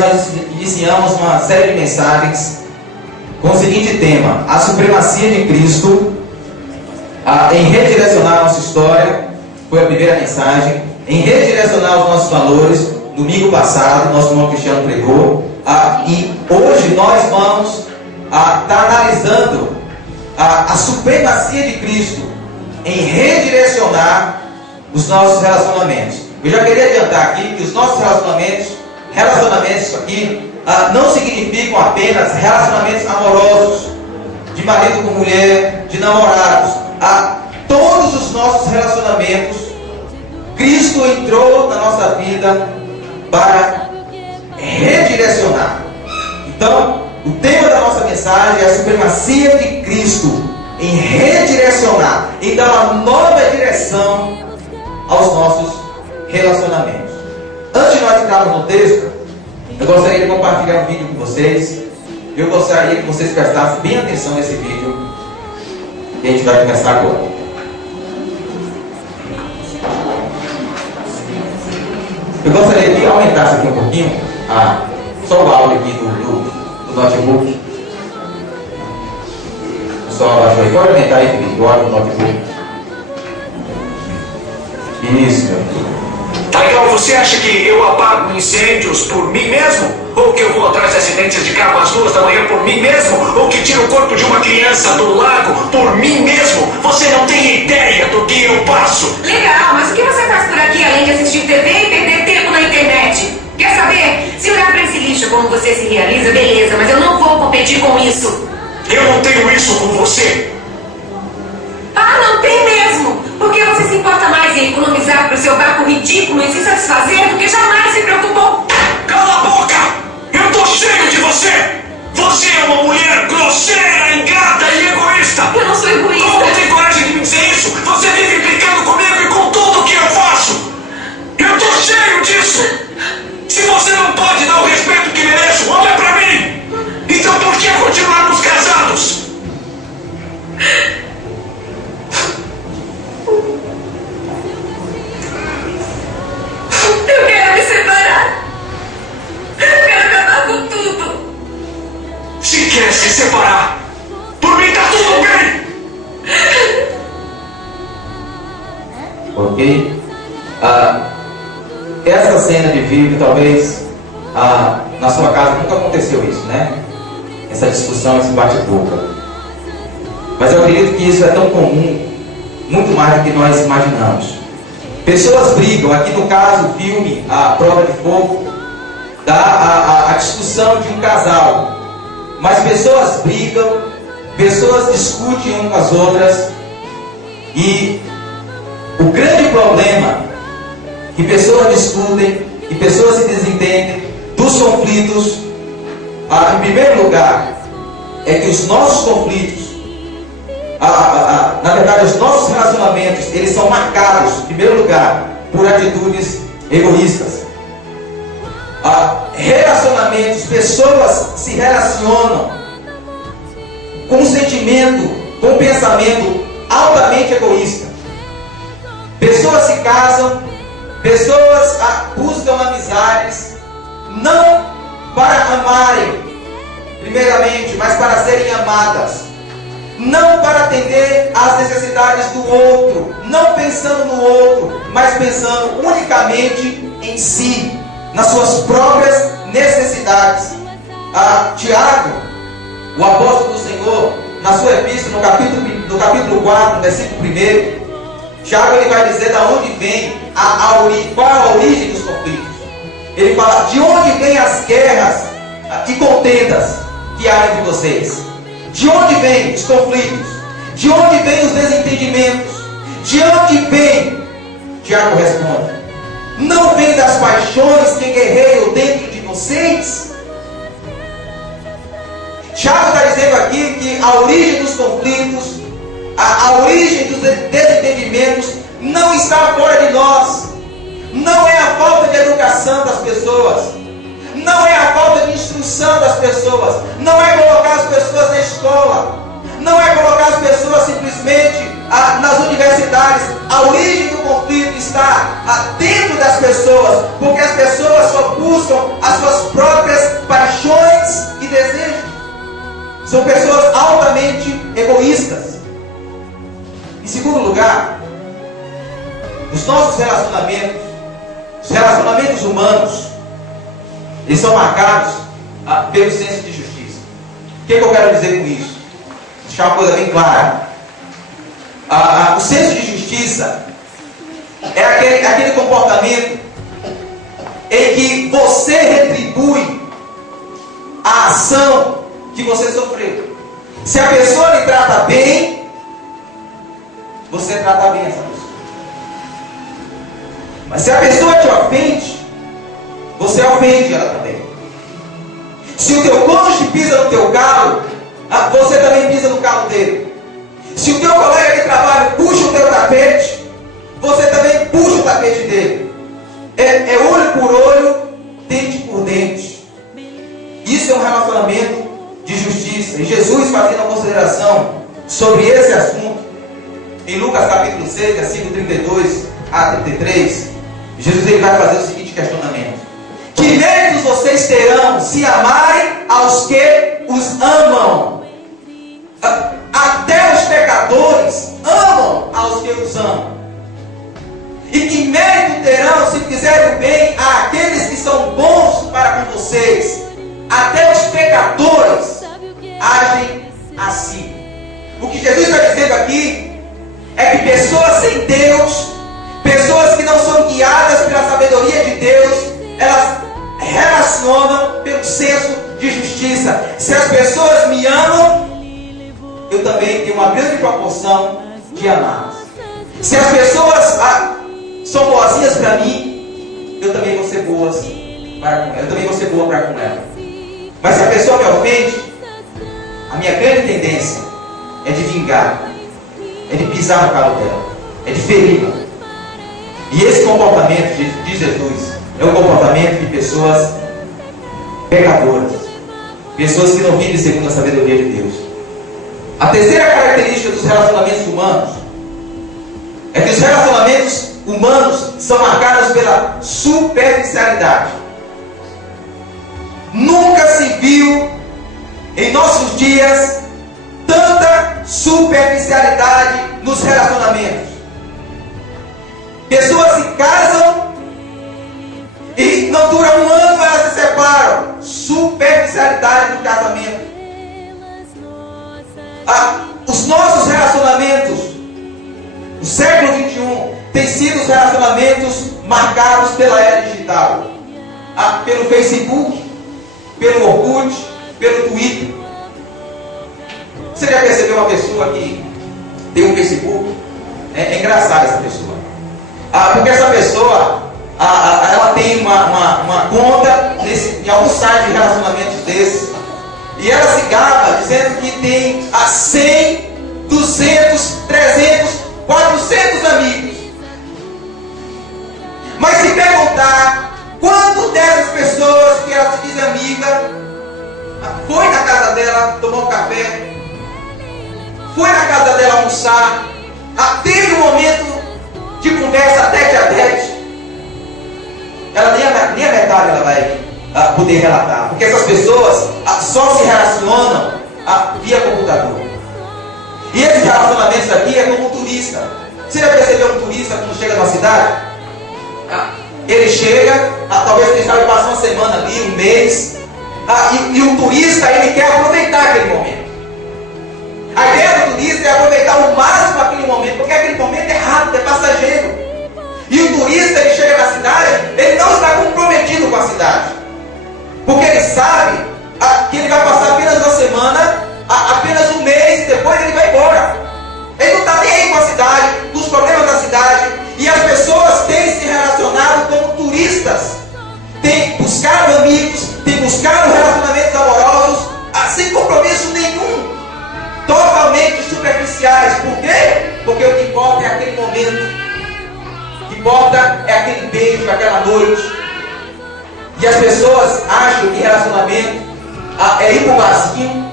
nós iniciamos uma série de mensagens com o seguinte tema: a supremacia de Cristo, em redirecionar a nossa história. Foi a primeira mensagem. Em redirecionar os nossos valores. Domingo passado, nosso irmão Cristiano pregou. E hoje nós vamos estar analisando a supremacia de Cristo em redirecionar os nossos relacionamentos. Eu já queria adiantar aqui que os nossos relacionamentos aqui não significam apenas relacionamentos amorosos, de marido com mulher, de namorados. Todos os nossos relacionamentos, Cristo entrou na nossa vida para redirecionar. Então, o tema da nossa mensagem é a supremacia de Cristo em redirecionar, em dar uma nova direção aos nossos relacionamentos. Antes de nós entrarmos no texto, eu gostaria de compartilhar um vídeo com vocês. Eu gostaria que vocês prestassem bem atenção nesse vídeo e a gente vai começar agora. Eu gostaria que aumentasse aqui um pouquinho só o áudio aqui do notebook. Só abaixou aí. Pode aumentar aí, Felipe, o áudio do notebook. Isso, meu filho. Tá legal, você acha que eu apago incêndios por mim mesmo? Ou que eu vou atrás de acidentes de carro às 2 da manhã por mim mesmo? Ou que tiro o corpo de uma criança do lago por mim mesmo? Você não tem ideia do que eu passo. Legal, mas o que você faz por aqui além de assistir TV e perder tempo na internet? Quer saber? Se olhar pra esse lixo como você se realiza, beleza, mas eu não vou competir com isso. Eu não tenho isso com você. Não tem mesmo. Porque você se importa mais em economizar pro seu barco ridículo e se satisfazer do que jamais se preocupou. Cala a boca! Eu tô cheio de você! Você é uma mulher grosseira, ingrata e egoísta! Eu não sou egoísta. Como tem coragem de me dizer isso? Você vive implicando comigo e com tudo que eu faço! Eu tô cheio disso! Se você não pode dar o respeito que mereço, olha pra mim! Então por que continuarmos casados? Eu quero me separar. Eu quero acabar com tudo. Se quer se separar, por mim tá tudo bem! Ok? Essa cena de vídeo, talvez na sua casa nunca aconteceu isso, né? Essa discussão, esse bate-boca. Mas eu acredito que isso é tão comum, muito mais do que nós imaginamos. Pessoas brigam, aqui no caso o filme A Prova de Fogo dá a discussão de um casal. Mas pessoas brigam, pessoas discutem umas com as outras. E o grande problema que pessoas discutem, que pessoas se desentendem dos conflitos, em primeiro lugar, é que os nossos conflitos, na verdade os nossos relacionamentos, eles são marcados, em primeiro lugar, por atitudes egoístas. Relacionamentos, pessoas se relacionam com um sentimento, com um pensamento altamente egoísta. Pessoas se casam, pessoas buscam amizades, não para amarem, primeiramente, mas para serem amadas. Não para atender às necessidades do outro, não pensando no outro, mas pensando unicamente em si, nas suas próprias necessidades. Tiago, o apóstolo do Senhor, na sua epístola, no capítulo 4, versículo 1, Tiago ele vai dizer da onde vem qual é a origem dos conflitos. Ele fala de onde vêm as guerras e contendas que há entre vocês. De onde vêm os conflitos? De onde vêm os desentendimentos? De onde vem? Tiago responde: não vem das paixões que guerreiam dentro de vocês? Tiago está dizendo aqui que a origem dos conflitos, a origem dos desentendimentos não está fora de nós. Não é a falta de educação das pessoas. Não é a falta de instrução das pessoas. Não é colocar as pessoas na escola. Não é colocar as pessoas simplesmente nas universidades, a origem do conflito está dentro das pessoas, porque as pessoas só buscam as suas próprias paixões e desejos. São pessoas altamente egoístas. Em segundo lugar, os nossos relacionamentos, os relacionamentos humanos, eles são marcados pelo senso de justiça. O que eu quero dizer com isso? Deixar uma coisa bem clara. O senso de justiça é aquele comportamento em que você retribui a ação que você sofreu. Se a pessoa lhe trata bem, você trata bem essa pessoa. Mas se a pessoa te ofende, você ofende ela também. Se o teu cônjuge pisa no teu calo, você também pisa no calo dele. Se o teu colega de trabalho puxa o teu tapete, você também puxa o tapete dele. É olho por olho, dente por dente. Isso é um relacionamento de justiça. E Jesus, fazendo uma consideração sobre esse assunto, em Lucas capítulo 6, versículo 32 a 33, Jesus ele vai fazer o seguinte questionamento: que méritos vocês terão se amarem aos que os amam? Até os pecadores amam aos que os amam. E que mérito terão se fizerem o bem àqueles que são bons para com vocês? Até os pecadores agem assim. O que Jesus está dizendo aqui é que pessoas sem Deus, pessoas que não são guiadas pela sabedoria de Deus, elas relacionam pelo senso de justiça. Se as pessoas me amam, eu também tenho uma grande proporção de amá-las. Se as pessoas são boazinhas para mim, eu também vou ser boas para com ela. Eu também vou ser boa para com ela. Mas se a pessoa me ofende, a minha grande tendência é de vingar, é de pisar no calo dela, é de feri-la. E esse comportamento de Jesus é um comportamento de pessoas pecadoras, pessoas que não vivem segundo a sabedoria de Deus. A terceira característica dos relacionamentos humanos é que os relacionamentos humanos são marcados pela superficialidade. Nunca se viu em nossos dias tanta superficialidade nos relacionamentos. Pessoas se casam e não dura um ano, elas se separam. Superficialidade no casamento. Os nossos relacionamentos, o século XXI, tem sido os relacionamentos marcados pela era digital. Pelo Facebook, pelo Orkut, pelo Twitter. Você já percebeu uma pessoa que tem um Facebook? É engraçada essa pessoa. Porque essa pessoa, ela tem uma conta em algum site de relacionamentos desses. E ela se gaba dizendo que tem 100, 200, 300, 400 amigos. Mas se perguntar quanto dessas pessoas que ela se diz amiga foi na casa dela tomar um café, foi na casa dela almoçar, teve um momento de conversa tete a tete, ela nem a metade ela vai poder relatar, porque essas pessoas só se relacionam via computador. E esses relacionamentos aqui é como um turista. Você já percebeu um turista quando chega numa cidade? Ele chega, talvez quem sabe passa uma semana ali, um mês, e o turista ele quer aproveitar aquele momento. A ideia do turista é aproveitar o máximo aquele momento, porque aquele momento é rápido, é passageiro. E o turista ele chega na cidade, ele não está comprometido com a cidade, porque ele sabe que ele vai passar apenas uma semana, apenas um mês, e depois ele vai embora. Ele não está nem aí com a cidade, com os problemas da cidade. E as pessoas têm se relacionado como turistas, têm buscado amigos, têm buscado relacionamentos amorosos, sem compromisso nenhum, totalmente superficiais. Por quê? Porque o que importa é aquele momento, o que importa é aquele beijo, aquela noite. E as pessoas acham que relacionamento é ir para o barzinho,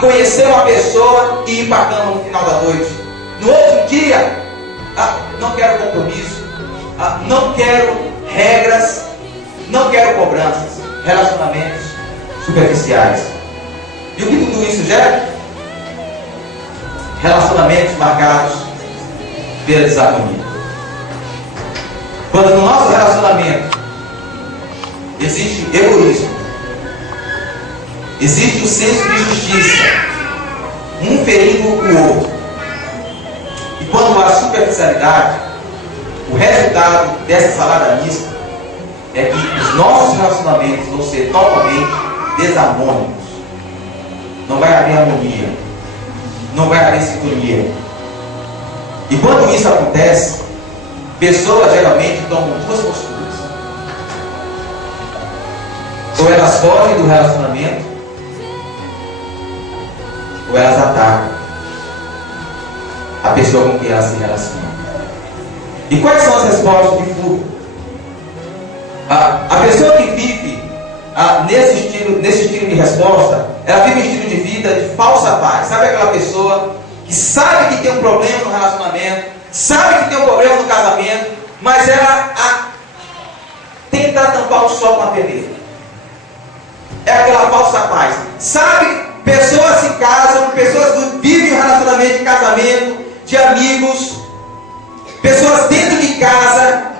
conhecer uma pessoa e ir para a cama no final da noite. No outro dia, não quero compromisso, não quero regras, não quero cobranças, relacionamentos superficiais. E o que tudo isso gera? Relacionamentos marcados pela desarmonia. Quando no nosso relacionamento existe egoísmo, existe o senso de justiça, um ferindo o outro, e quando há superficialidade, o resultado dessa salada mista é que os nossos relacionamentos vão ser totalmente desarmônicos. Não vai haver harmonia, não vai haver sintonia. E quando isso acontece, pessoas geralmente tomam duas posturas. Ou elas fogem do relacionamento, ou elas atacam a pessoa com quem elas se relacionam. E quais são as respostas de fuga? A pessoa que vive nesse estilo de resposta, ela vive um estilo de vida de falsa paz. Sabe aquela pessoa que sabe que tem um problema no relacionamento, sabe que tem um problema no casamento, mas ela tenta tampar o sol com a peneira. É aquela falsa paz. Sabe, pessoas se casam, pessoas vivem um relacionamento de casamento, de amigos, pessoas dentro de casa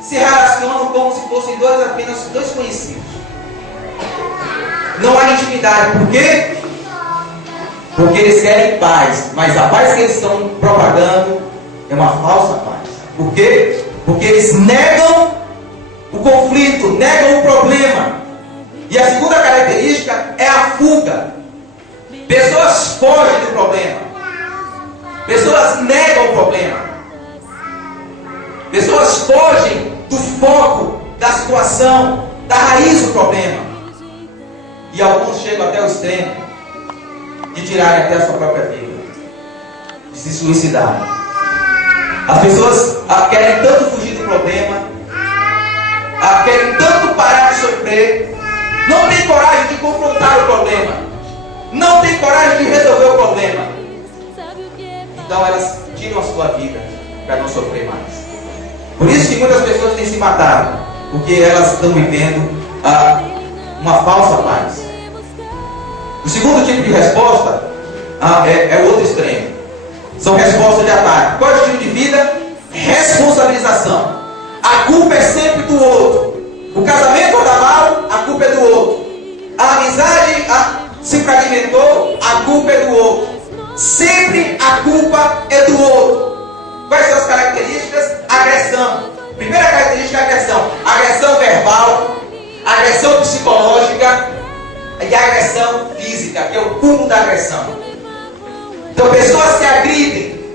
se relacionam como se fossem apenas dois conhecidos. Não há intimidade. Por quê? Porque eles querem paz, mas a paz que eles estão propagando é uma falsa paz. Por quê? Porque eles negam o conflito, negam o problema. E a segunda característica é a fuga. Pessoas fogem do problema, pessoas negam o problema, pessoas fogem do foco da situação, da raiz do problema. E alguns chegam até o extremo de tirarem até a sua própria vida, de se suicidar. As pessoas querem tanto fugir do problema, querem tanto parar de sofrer, não tem coragem de confrontar o problema, não tem coragem de resolver o problema. Então elas tiram a sua vida para não sofrer mais. Por isso que muitas pessoas têm se matado, porque elas estão vivendo uma falsa paz. O segundo tipo de resposta é o outro extremo. São respostas de ataque. Qual é o estilo de vida? Responsabilização. A culpa é sempre do outro. O casamento anda mal, a culpa é do outro. A amizade se fragmentou, a culpa é do outro. Sempre a culpa é do outro. Quais são as características? Agressão. Primeira característica é agressão. Agressão verbal, agressão psicológica e agressão física, que é o cúmulo da agressão. Então pessoas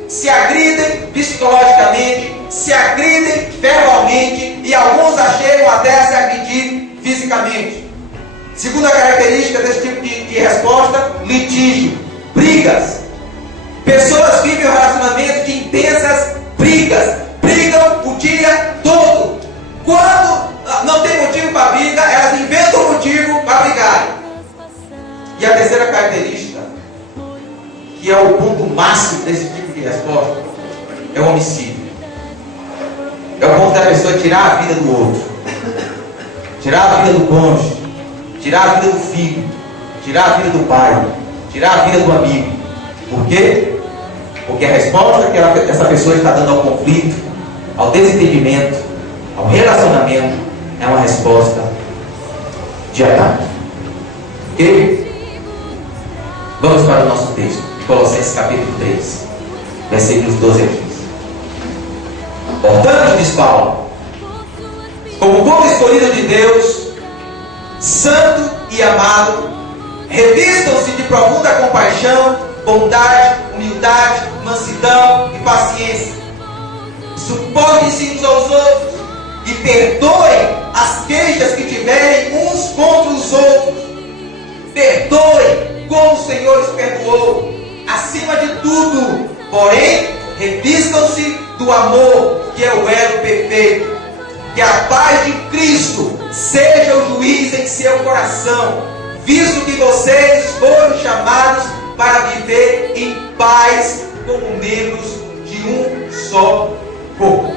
se agridem psicologicamente, se agridem verbalmente e alguns chegam até a se agredir fisicamente. Segunda característica desse tipo de resposta: litígio, brigas. Pessoas vivem um relacionamento de intensas brigas, brigam o dia todo. Quando não tem motivo para briga, elas inventam um motivo para brigar. E a terceira característica, que é o ponto máximo desse tipo de resposta, é o homicídio. É o ponto da pessoa tirar a vida do outro, tirar a vida do cônjuge, tirar a vida do filho, tirar a vida do pai, tirar a vida do amigo. Por quê? Porque a resposta que essa pessoa está dando ao conflito, ao desentendimento, ao relacionamento, é uma resposta de ataque. Ok? Vamos para o nosso texto, Colossenses capítulo 3, versículos 12 a 15. Portanto, diz Paulo, como povo escolhido de Deus, santo e amado, revistam-se de profunda compaixão, bondade, humildade, mansidão e paciência. Suportem-se uns aos outros e perdoem as queixas que tiverem uns contra os outros. Perdoem como o Senhor os perdoou. Acima de tudo, porém, revistam-se do amor, que é o elo perfeito. Que a paz de Cristo seja o juiz em seu coração, visto que vocês foram chamados para viver em paz como membros só corpo.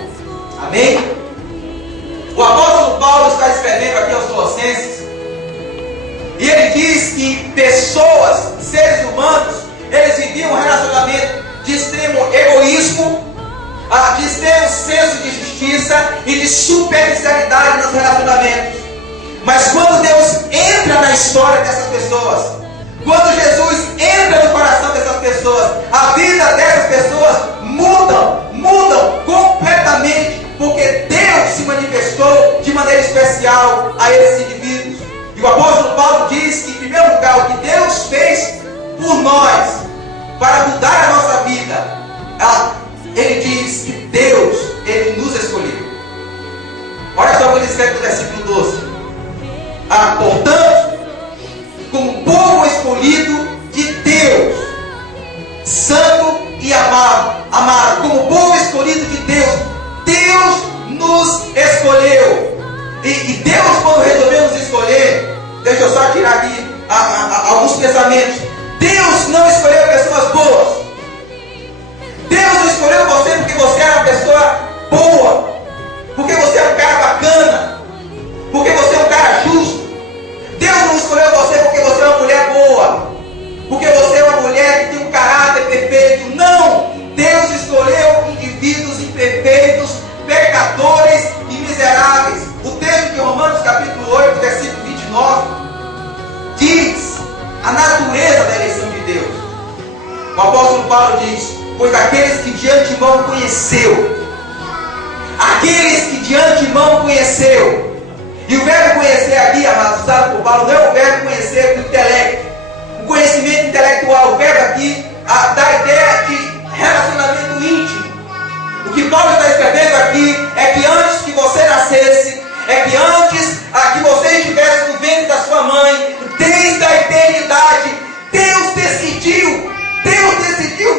Amém? O apóstolo Paulo está escrevendo aqui aos Colossenses, e ele diz que pessoas, seres humanos, eles viviam um relacionamento de extremo egoísmo, de extremo senso de justiça e de superficialidade nos relacionamentos. Mas quando Deus entra na história dessas pessoas, quando Jesus entra no coração dessas pessoas, a vida dessas pessoas mudam completamente, porque Deus se manifestou de maneira especial a esses indivíduos. E o apóstolo Paulo diz que, em primeiro lugar, o que Deus fez por nós, para mudar a nossa vida, ele diz que Deus, ele nos escolheu. Olha só o que ele escreve no versículo 12. Portanto, como povo escolhido de Deus, santo e amado, como povo escolhido de Deus, Deus nos escolheu. E Deus, quando resolveu nos escolher, deixa eu só tirar aqui alguns pensamentos. Deus não escolheu pessoas boas. Deus não escolheu você porque você era uma pessoa boa, porque você é um cara bacana, porque você é um cara justo. Deus não escolheu você porque você é uma mulher boa, porque você é uma mulher que tem um caráter perfeito. Não! Deus escolheu indivíduos imperfeitos, pecadores e miseráveis. O texto de Romanos capítulo 8, versículo 29 diz a natureza da eleição de Deus. O apóstolo Paulo diz: pois aqueles que de antemão conheceu, e o verbo conhecer aqui, amado, usado por Paulo, não é o verbo conhecer do intelecto, o conhecimento intelectual. O verbo aqui dá a ideia de relacionamento íntimo. O que Paulo está escrevendo aqui é que antes que você nascesse, é que antes que você estivesse no ventre da sua mãe, desde a eternidade, Deus decidiu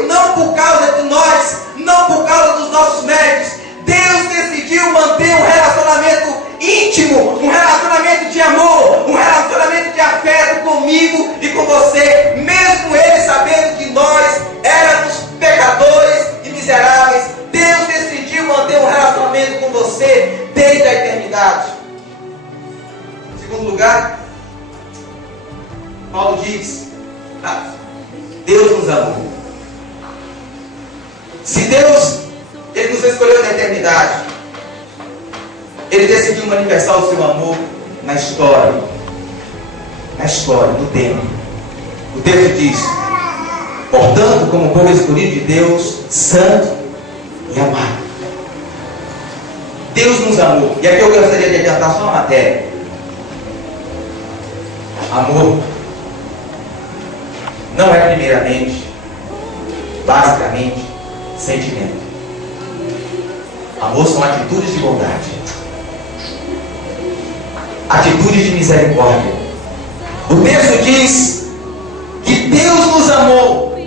não por causa de nós, não por causa dos nossos méritos. Deus decidiu manter um relacionamento íntimo, um relacionamento de amor, um relacionamento de afeto comigo e com você, mesmo Ele sabendo que nós éramos pecadores e miseráveis. Deus decidiu manter um relacionamento com você desde a eternidade. Em segundo lugar, Paulo diz: Deus nos amou. Se Deus, Ele nos escolheu na eternidade, Ele decidiu manifestar o seu amor na história, no tempo. O texto diz: portanto, como povo escolhido de Deus, santo e amado. Deus nos amou. E aqui eu gostaria de adiantar só uma matéria. Amor não é primeiramente, basicamente, sentimento. Amor são atitudes de bondade, atitudes de misericórdia. O texto diz que Deus nos amou,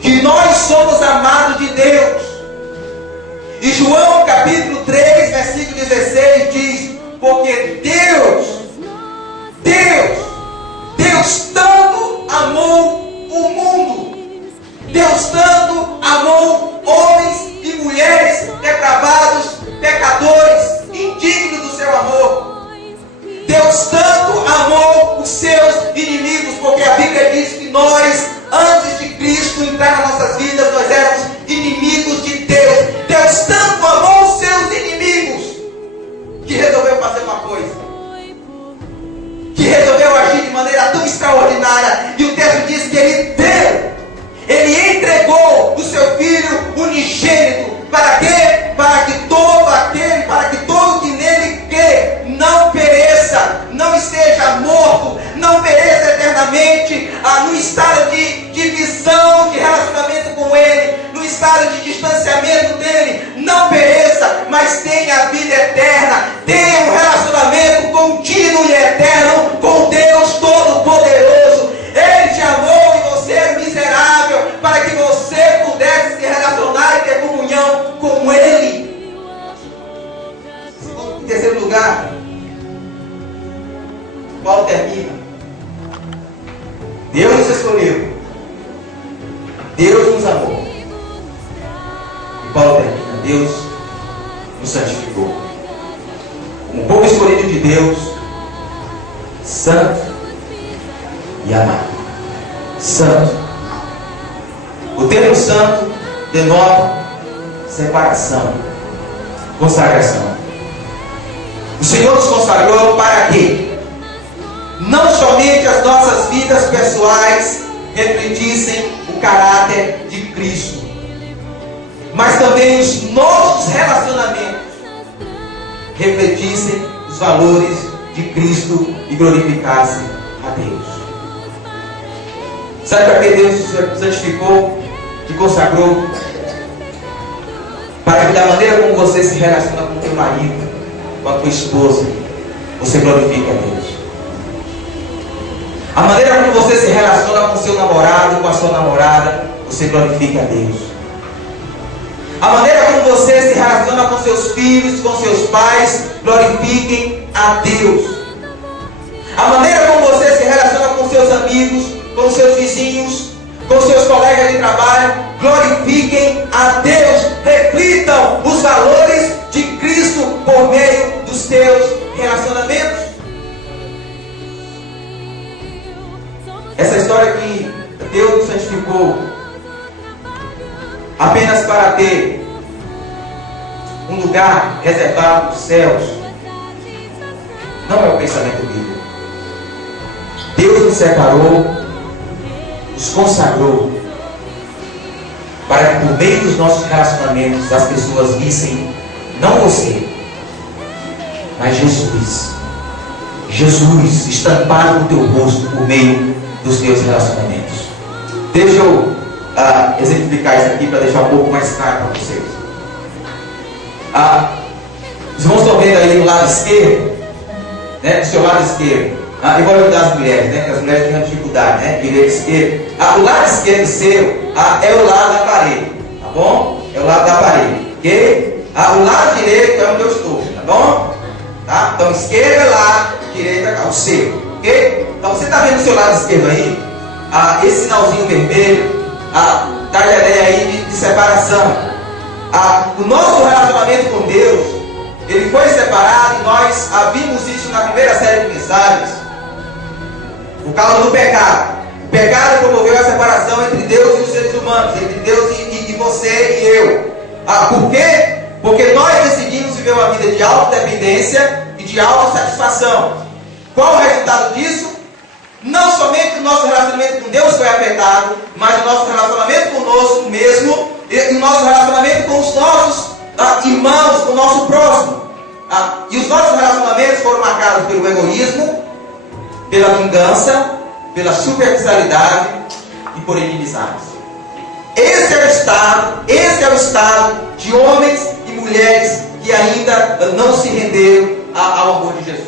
que nós somos amados de Deus. E João capítulo 3, versículo 16 diz: porque Deus tanto amou o mundo, Deus tanto amou homens e mulheres depravados, pecadores, indignos do seu amor. Deus tanto amou os seus inimigos, porque a Bíblia diz que nós, antes de Cristo entrar nas nossas vidas, nós éramos inimigos de Deus. Deus tanto amou os seus inimigos que resolveu fazer uma coisa, que resolveu agir de maneira tão extraordinária. E o texto diz que Ele entregou o seu Filho unigênito. Para quê? Para que todo que nele crê não pereça, não esteja morto, não pereça eternamente, no estado de divisão, de relacionamento com Ele, no estado de distanciamento dEle, não pereça, mas tenha a vida eterna, tenha um relacionamento contínuo e eterno com Deus Todo-Poderoso. Ele te amou e você é miserável, para que você pudesse se relacionar e ter comunhão com Ele. Em terceiro lugar, Paulo termina: Deus nos escolheu, Deus nos amou. E Paulo termina: Deus nos santificou. Um povo escolhido de Deus, santo e amado. Santo. O termo santo denota separação, consagração. O Senhor nos consagrou para quê? Não somente as nossas vidas pessoais refletissem o caráter de Cristo, mas também os nossos relacionamentos refletissem os valores de Cristo e glorificassem a Deus. Sabe para que Deus te santificou, te consagrou? Para que da maneira como você se relaciona com o teu marido, com a tua esposa, você glorifique a Deus. A maneira como você se relaciona com o seu namorado, com a sua namorada, você glorifique a Deus. A maneira como você se relaciona com seus filhos, com seus pais, glorifiquem a Deus. A maneira como você se relaciona com seus amigos, com seus vizinhos, com seus colegas de trabalho, glorifiquem a Deus. Reflitam os valores de Cristo por meio dos teus relacionamentos. Essa história que Deus nos santificou apenas para ter um lugar reservado nos céus não é o pensamento bíblico. Deus nos separou, nos consagrou para que por meio dos nossos relacionamentos as pessoas vissem não você, mas Jesus. Jesus estampado no teu rosto por meio dos teus relacionamentos. Deixa eu exemplificar isso aqui para deixar um pouco mais claro para vocês. Os irmãos estão vendo aí do lado esquerdo, né, do seu lado esquerdo. Eu vou ajudar as mulheres, né, que as mulheres têm uma dificuldade, né, direita e esquerda. O lado esquerdo seu é o lado da parede, tá bom? É o lado da parede, ok? O lado direito é onde eu estou, tá bom? Tá? Então esquerda é lá, direita é cá, o seu, ok? Então você está vendo o seu lado esquerdo aí? Esse sinalzinho vermelho dá a ideia aí de separação. O nosso relacionamento com Deus, ele foi separado, e nós vimos isso na primeira série de mensagens, por causa do pecado. O pecado promoveu a separação entre Deus e os seres humanos, entre Deus e você e eu. Por quê? Porque nós decidimos viver uma vida de autodependência e de autossatisfação. Qual o resultado disso? Não somente o nosso relacionamento com Deus foi afetado, mas o nosso relacionamento conosco mesmo e o nosso relacionamento com os nossos irmãos, com o nosso próximo. E os nossos relacionamentos foram marcados pelo egoísmo, pela vingança, pela superficialidade e por inimizades. Esse é o estado de homens e mulheres que ainda não se renderam ao amor de Jesus.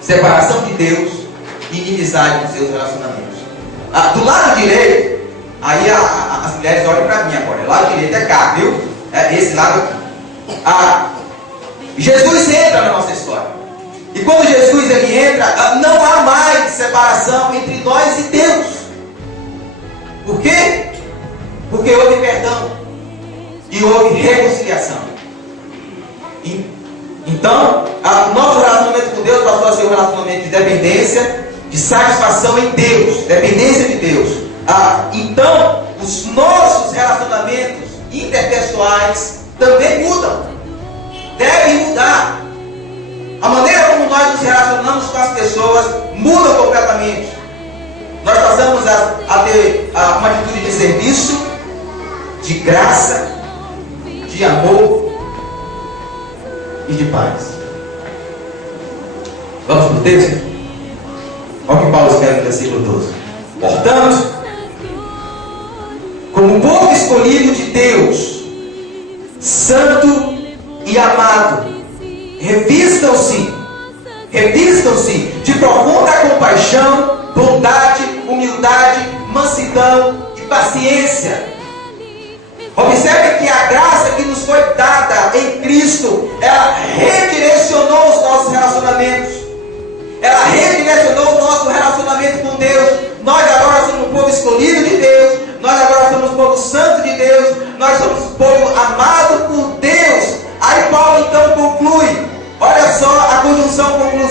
Separação de Deus e inimizade nos seus relacionamentos. Do lado direito, aí as mulheres olham para mim agora. O lado direito é cá, viu? Esse lado aqui. Jesus entra na nossa história. E quando Jesus ele entra, não há mais separação entre nós e Deus. Por quê? Porque houve perdão e houve reconciliação. Então, o nosso relacionamento com Deus passou a ser um relacionamento de dependência, de satisfação em Deus, dependência de Deus. Então, os nossos relacionamentos interpessoais também mudam, devem mudar. A maneira como nós nos relacionamos com as pessoas muda completamente. Nós passamos a ter uma atitude de serviço, de graça, de amor e de paz. Vamos para o texto? Olha o que Paulo escreve no versículo 12. Portanto, como povo escolhido de Deus, santo e amado, revistam-se de profunda compaixão, bondade, humildade, mansidão e paciência. Observe que a graça que nos foi dada em Cristo, ela redirecionou os nossos relacionamentos. Ela redirecionou o nosso relacionamento com Deus. Nós agora somos um povo escolhido de Deus. Nós agora somos um povo santo de Deus. Nós somos um povo amado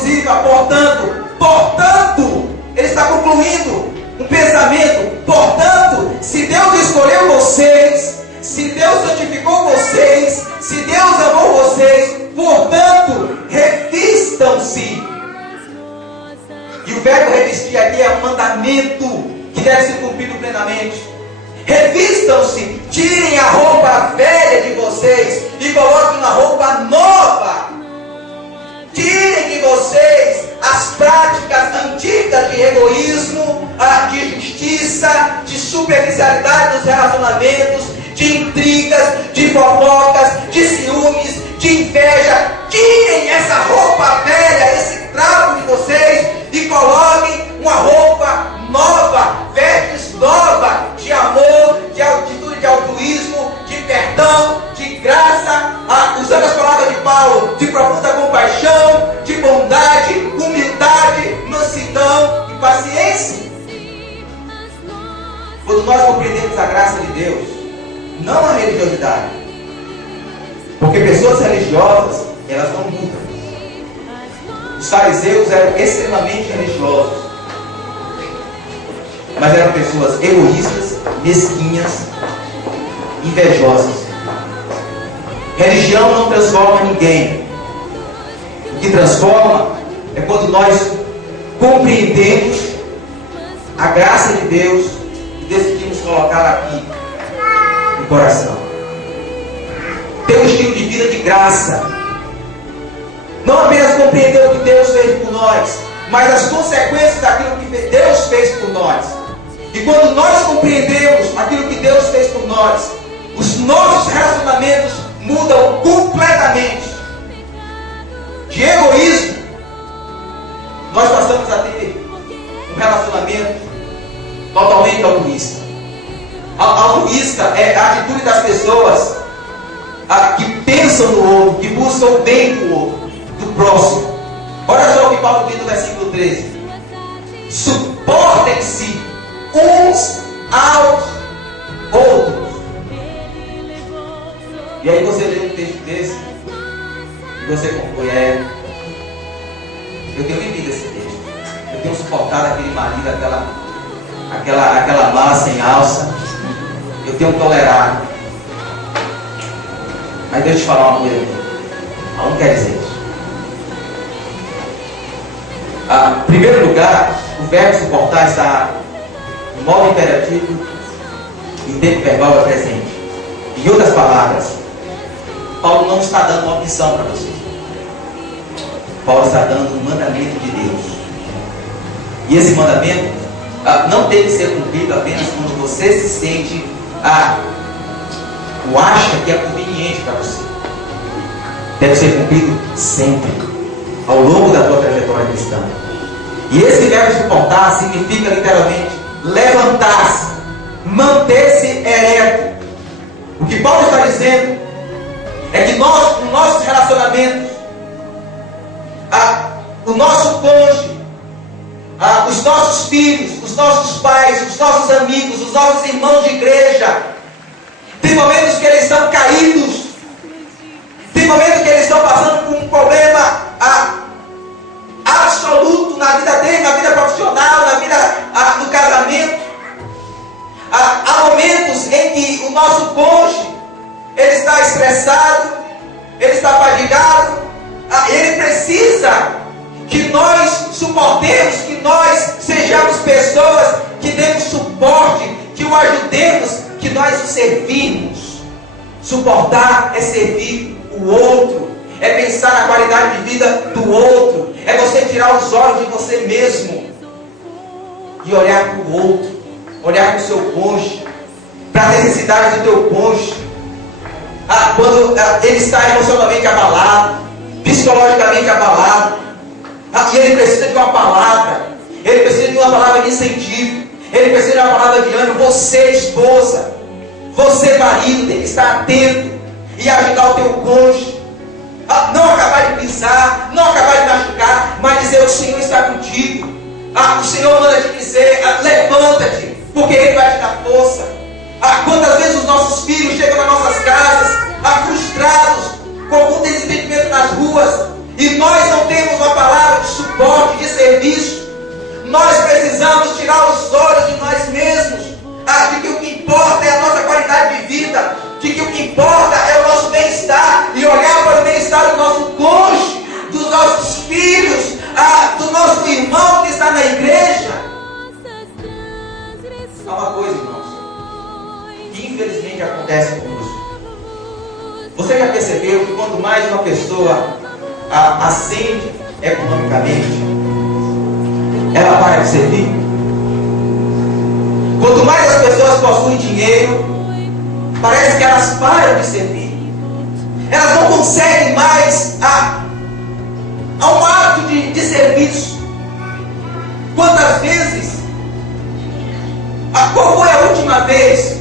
exclusiva, portanto, ele está concluindo um pensamento. Portanto, se Deus escolheu vocês, se Deus santificou vocês, se Deus amou vocês, portanto, revistam-se. E o verbo revestir aqui é um mandamento que deve ser cumprido plenamente. Revistam-se, tirem a roupa velha de vocês e coloquem uma roupa nova. Tirem de vocês as práticas antigas de egoísmo, de justiça, de superficialidade nos relacionamentos, de intrigas, de fofocas, de ciúmes, de inveja. Tirem essa roupa velha, esse trapo de vocês e coloquem uma roupa nova, vestes nova, de amor, de atitude, de altruísmo, de perdão, de graça, usando as palavras de Paulo, de profunda compaixão, de bondade, humildade, mansidão e paciência. Quando nós compreendemos a graça de Deus, não a religiosidade, porque pessoas religiosas, elas não mudam. Os fariseus eram extremamente religiosos, mas eram pessoas egoístas, mesquinhas, invejosas. Religião não transforma ninguém. O que transforma é quando nós compreendemos a graça de Deus e decidimos colocá-la aqui no coração. Ter um estilo de vida de graça. Não apenas compreender o que Deus fez por nós, mas as consequências daquilo que Deus fez por nós. E quando nós compreendemos aquilo que Deus fez por nós, os nossos relacionamentos mudam completamente. De egoísmo, nós passamos a ter um relacionamento totalmente altruísta. Altruísta é a atitude das pessoas que pensam no outro, que buscam o bem do outro, do próximo. Olha só o que Paulo diz no versículo 13: suportem-se uns aos outros. E aí você lê um texto desse e você conclui: eu tenho vivido esse texto, eu tenho suportado aquele marido, aquela mala sem alça, eu tenho tolerado. Mas deixa eu te falar uma coisa aqui, não quer dizer isso. Em primeiro lugar, o verbo suportar está no modo imperativo e o tempo verbal é presente. Em outras palavras, Paulo não está dando uma opção para você. Paulo está dando um mandamento de Deus. E esse mandamento não tem que ser cumprido apenas quando você se sente ou acha que é conveniente para você. Deve ser cumprido sempre, ao longo da tua trajetória cristã. E esse verbo suportar significa literalmente levantar-se, manter-se ereto. O que Paulo está dizendo é que nós, nos nossos relacionamentos, o nosso cônjuge, os nossos filhos, os nossos pais, os nossos amigos, os nossos irmãos de igreja, tem momentos que eles estão caídos, tem momentos que eles estão passando por um problema absoluto na vida dele, na vida profissional, na vida no casamento. Há momentos em que o nosso cônjuge, ele está estressado, ele está fadigado, ele precisa que nós suportemos, que nós sejamos pessoas que demos suporte, que o ajudemos, que nós o servirmos. Suportar é servir o outro, é pensar na qualidade de vida do outro, é você tirar os olhos de você mesmo e olhar para o outro, olhar para o seu cônjuge, para as necessidades do teu cônjuge. Quando ele está emocionalmente abalado, psicologicamente abalado, e ele precisa de uma palavra, ele precisa de uma palavra de incentivo, ele precisa de uma palavra de ânimo. Você, esposa, você, marido, tem que estar atento e ajudar o teu cônjuge. Não acabar de pisar, não acabar de machucar, mas dizer: o Senhor está contigo. O Senhor manda te dizer: levanta-te, porque Ele vai te dar força. Quantas vezes os nossos filhos chegam nas nossas casas frustrados, com algum desentendimento nas ruas, e nós não temos uma palavra de o que importa é o nosso bem-estar e olhar para o bem-estar do nosso cônjuge, dos nossos filhos, do nosso irmão que está na igreja. Há uma coisa, irmãos, que infelizmente acontece conosco. Você já percebeu que quanto mais uma pessoa ascende economicamente, ela para de servir? Quanto mais as pessoas possuem dinheiro, parece que elas param de servir. Elas não conseguem mais um ato de serviço. Quantas vezes? Qual foi a última vez?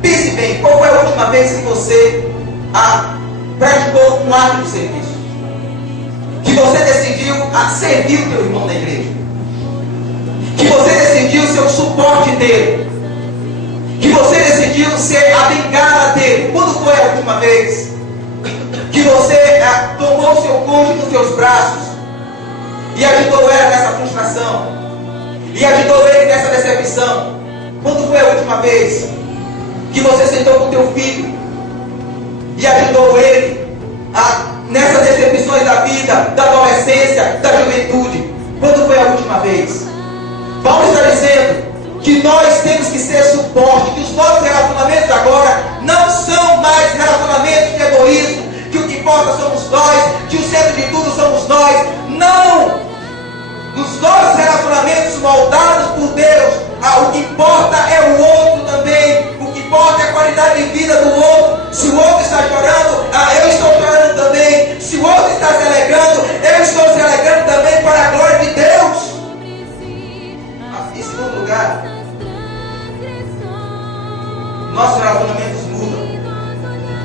Pense bem, qual foi a última vez que você praticou um ato de serviço? Que você decidiu servir o teu irmão na igreja? Que você decidiu ser o suporte dele? Que você decidiu ser a bengala dele? Quando foi a última vez que você tomou o seu cônjuge nos seus braços e ajudou ele nessa frustração, e ajudou ele nessa decepção? Quando foi a última vez que você sentou com o teu filho e ajudou ele nessas decepções da vida, da adolescência, da juventude? Quando foi a última vez? Paulo está dizendo que nós temos que ser suporte, que os nossos relacionamentos agora não são mais relacionamentos de egoísmo, que o que importa somos nós, que o centro de tudo somos nós. Não! Os nossos relacionamentos moldados por Deus, o que importa é o outro também. O que importa é a qualidade de vida do outro. Se o outro está chorando, eu estou chorando também. Se o outro está se alegrando, eu estou se alegrando também, para a glória de Deus. Em segundo lugar, nossos relacionamentos mudam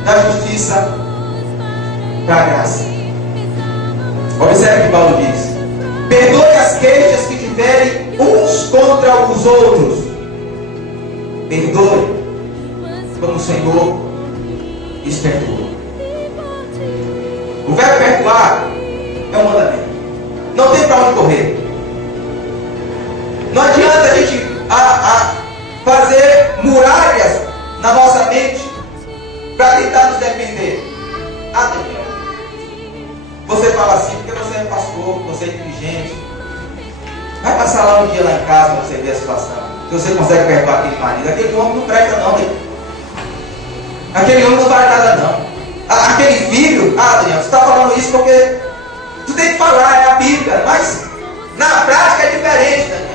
da justiça para a graça. Observe o que Paulo diz: perdoe as queixas que tiverem uns contra os outros. Perdoe como o Senhor os perdoa. O verbo perdoar é um mandamento. Não tem para onde correr. Não adianta a gente fazer muralhas na nossa mente para tentar nos defender. Daniel, você fala assim porque você é pastor, você é inteligente. Vai passar lá um dia lá em casa para você ver a situação. Se você consegue perdoar aquele marido. Aquele homem não presta não, Daniel. Aquele homem não vale nada não. Aquele filho, Daniel, você está falando isso porque tu tem que falar, é a Bíblia. Mas na prática é diferente, Daniel.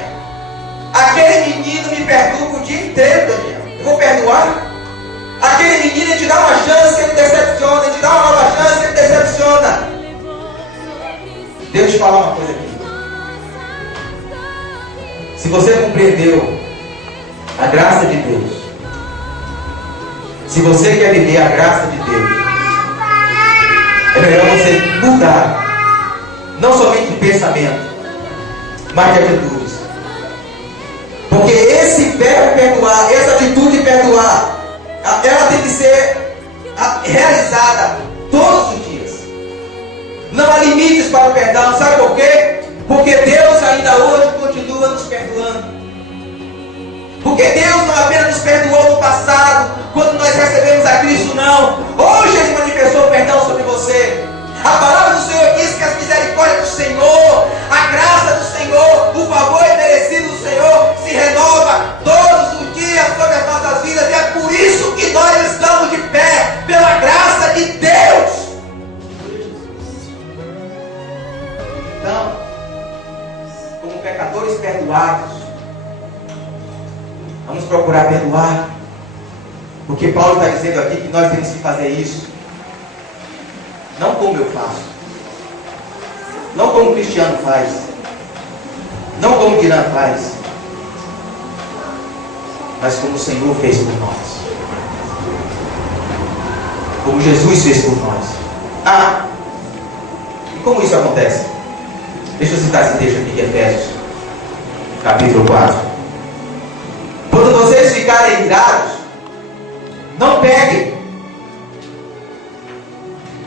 Aquele menino me perturba o dia inteiro, Daniel. Eu vou perdoar? Aquele menino, ele te dá uma chance, ele decepciona. Ele te dá uma nova chance, ele decepciona. Deixa eu te falar uma coisa aqui. Se você compreendeu a graça de Deus, se você quer viver a graça de Deus, é melhor você mudar, não somente de pensamento, mas de atitudes. Porque esse verbo perdoar, essa atitude de perdoar, ela tem que ser realizada todos os dias. Não há limites para o perdão. Sabe por quê? Porque Deus ainda hoje continua nos perdoando. Porque Deus não apenas nos perdoou no passado, quando nós recebemos a Cristo, não. Hoje Ele manifestou o perdão sobre você. A palavra do Senhor diz que as misericórdias do Senhor, a graça do Senhor, o favor imerecido do Senhor se renova todos os dias sobre as nossas vidas. E é por isso que nós estamos de pé, pela graça de Deus. Então, como pecadores perdoados, vamos procurar perdoar. Porque Paulo está dizendo aqui que nós temos que fazer isso. Não como eu faço. Não como o Cristiano faz. Não como o Diran faz. Mas como o Senhor fez por nós. Como Jesus fez por nós. E como isso acontece? Deixa eu citar esse texto aqui de Efésios, capítulo 4. Quando vocês ficarem irados, não peguem.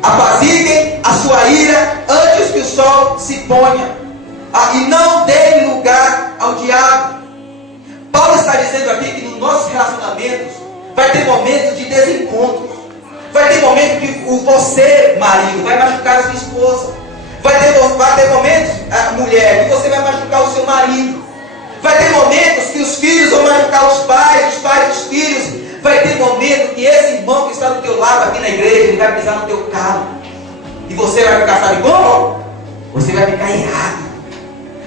Apaziguem a sua ira antes que o sol se ponha. E não deem lugar ao diabo. Paulo está dizendo aqui que nos nossos relacionamentos vai ter momentos de desencontros. você, marido, vai machucar a sua esposa. Vai ter momentos, mulher, que você vai machucar o seu marido. Vai ter momentos que os filhos vão machucar os pais dos filhos. Vai ter momento que esse irmão que está do teu lado aqui na igreja, ele vai pisar no teu calo. E você vai ficar, sabe como? Você vai ficar errado.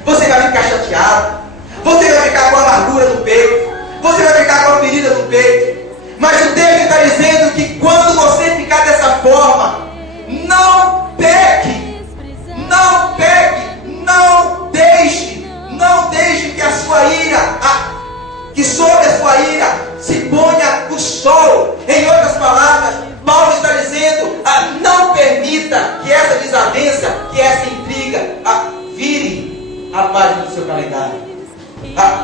Você vai ficar chateado. Você vai ficar com a amargura no peito. Você vai ficar com a ferida no peito. Mas o texto está dizendo que quando você ficar dessa forma, não peque. Não peque. Não deixe que a sua ira, que sobre a sua ira se ponha o sol. Em outras palavras, Paulo está dizendo, não permita que essa desavença, que essa intriga, vire a página do seu calendário.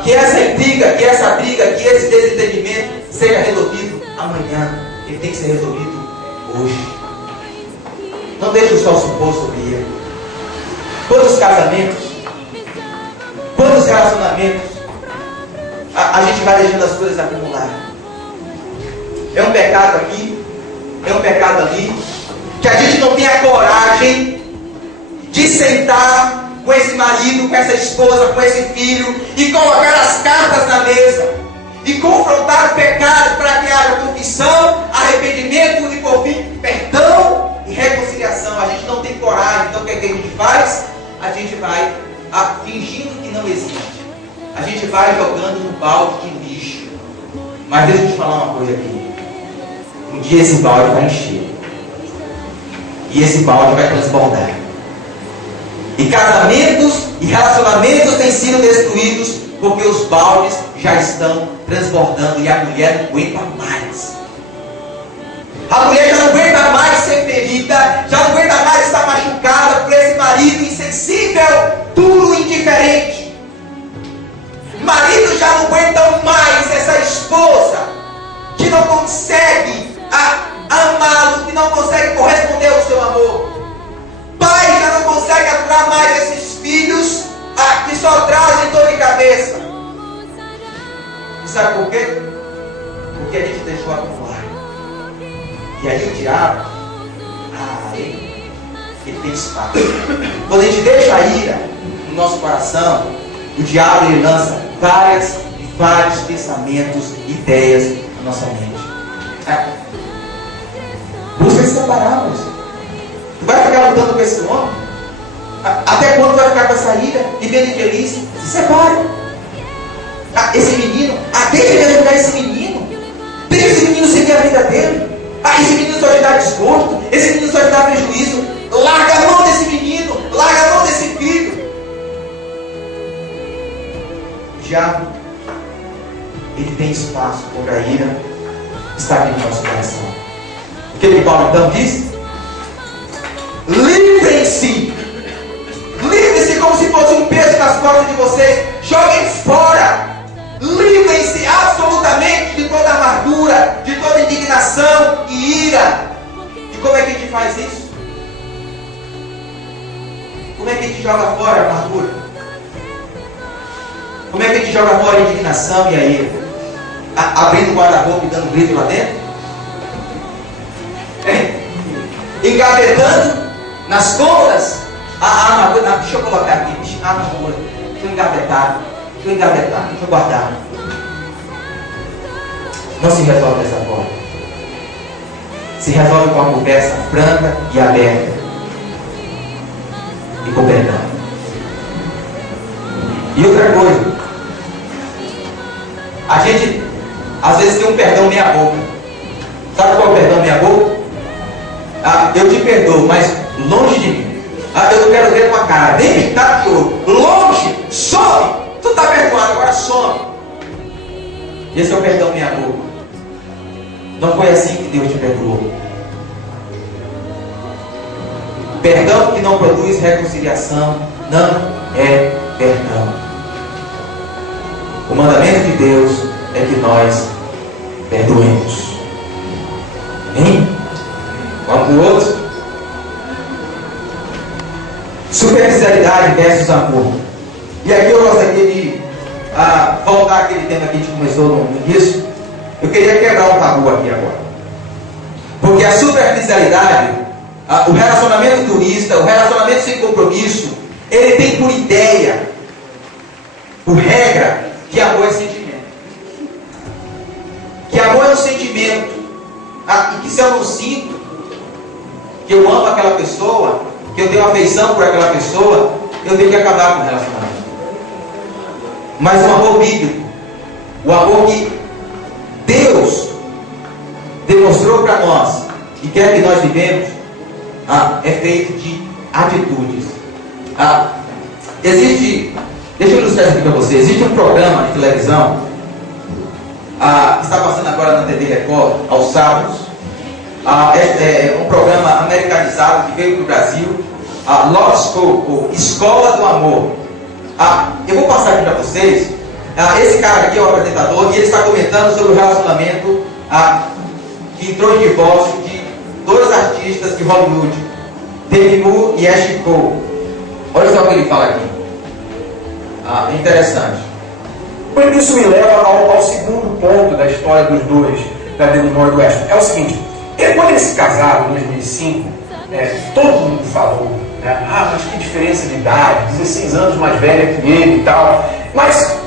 Que essa intriga, que essa briga, que esse desentendimento seja resolvido amanhã. Ele tem que ser resolvido hoje. Não deixe o sol se pôr sobre ele. Quantos casamentos, quantos relacionamentos a gente vai deixando as coisas acumular? É um pecado aqui, é um pecado ali, que a gente não tem a coragem de sentar com esse marido, com essa esposa, com esse filho e colocar as cartas na mesa e confrontar o pecado para que haja confissão, arrependimento e por fim perdão e reconciliação. A gente não tem coragem. Então o que a gente faz? A gente vai fingindo que não existe. A gente vai jogando no balde de lixo. Mas deixa eu te falar uma coisa aqui. Um dia esse balde vai encher. E esse balde vai transbordar. E casamentos e relacionamentos têm sido destruídos porque os baldes já estão transbordando e a mulher não aguenta mais. A mulher já não aguenta mais ser ferida, já não aguenta mais estar machucada por esse marido insensível, duro e indiferente. Maridos já não aguentam mais essa esposa que não consegue amá-lo, que não consegue corresponder ao seu amor. Pai já não consegue aturar mais esses filhos que só trazem dor de cabeça. E sabe por quê? Porque a gente deixou acumular. E aí o diabo, ele tem espaço. Quando a gente deixa a ira no nosso coração, o diabo ele lança vários pensamentos, ideias na nossa mente. Busca se separar, mas tu vai ficar lutando com esse homem? Até quando tu vai ficar com essa ira, vivendo infeliz? Se separe. Esse menino, deixa ele ajudar esse menino. Deixa esse menino seguir a vida dele. Esse menino só te dá desconto. Esse menino só te dá prejuízo. Larga a mão desse menino. Larga a mão desse filho. O diabo, ele tem espaço por a ira está aqui no nosso coração. O que Paulo então diz? Livrem-se. Livrem-se como se fosse um peso nas costas de vocês. Joguem fora. Livrem-se absolutamente de toda amargura, de toda indignação e ira. E como é que a gente faz isso? Como é que a gente joga fora a amargura? Como é que a gente joga fora a indignação e a ira? Abrindo o guarda-roupa e dando grito lá dentro? Engavetando nas cômodas a amargura. Deixa eu colocar aqui. A amargura. Estou engavetado. Deixa eu guardar. Não se resolve dessa forma. Se resolve com uma conversa franca e aberta. E com perdão. E outra coisa. A gente, às vezes, tem um perdão meia boca. Sabe qual é o perdão meia boca? Eu te perdoo, mas longe de mim. Eu não quero ver tua cara. Nem tá de ouro. Longe, some. Tu está perdoado, agora some. Esse é o perdão meia boca. Não foi assim que Deus te perdoou. Perdão que não produz reconciliação não é perdão. O mandamento de Deus é que nós perdoemos. Hein? Vamos para o outro. Superficialidade versus amor. E aqui eu gostaria de voltar àquele tema que a gente começou no início. Eu queria quebrar um tabu aqui agora. Porque a superficialidade o relacionamento turista, o relacionamento sem compromisso, ele tem por ideia, por regra, que amor é sentimento. Que amor é um sentimento. E que se eu não sinto que eu amo aquela pessoa, que eu tenho afeição por aquela pessoa, eu tenho que acabar com o relacionamento. Mas o amor bíblico, o amor que Deus demonstrou para nós e quer que nós vivemos, é feito de atitudes. Deixa eu ilustrar isso aqui para você. Existe um programa de televisão que está passando agora na TV Record, aos sábados. É um programa americanizado que veio para o Brasil, Love School, ou Escola do Amor. Eu vou passar aqui para vocês. Esse cara aqui é o apresentador e ele está comentando sobre o relacionamento que entrou em divórcio de dois artistas de Hollywood, Demi Moore e Ashley Cole. Olha só o que ele fala aqui. É interessante. Isso me leva ao segundo ponto da história dos dois, da Demi Moore e do Ashley. É o seguinte: quando eles se casaram em 2005, todo mundo falou, mas que diferença de idade, 16 anos mais velha que ele e tal. Mas